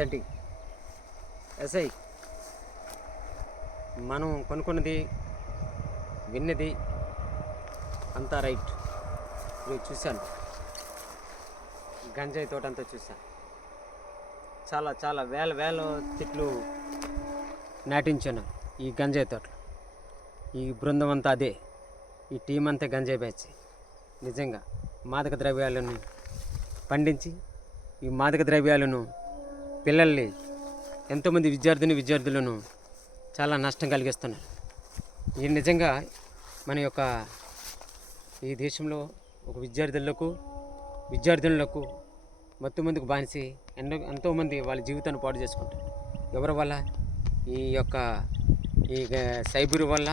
చంటి SI మనం కొనుక్కున్నది విన్నది అంతా రైట్. నేను చూశాను, గంజాయి తోట అంతా చూశాను. చాలా చాలా వేల వేల చెట్లు నాటించాను ఈ గంజాయి తోటలో. ఈ బృందం అంతా అదే, ఈ టీం అంతా గంజాయి బ్యాచ్. నిజంగా మాదక ద్రవ్యాలను పండించి ఈ మాదక ద్రవ్యాలను పిల్లల్ని ఎంతోమంది విద్యార్థులను చాలా నష్టం కలిగిస్తున్నారు. ఇది నిజంగా మన యొక్క ఈ దేశంలో ఒక విద్యార్థులకు మత్తుమందుకు బానిసి ఎంతోమంది వాళ్ళ జీవితాన్ని పాడు చేసుకుంటారు. ఎవరి వల్ల? ఈ యొక్క సైబర్ వల్ల,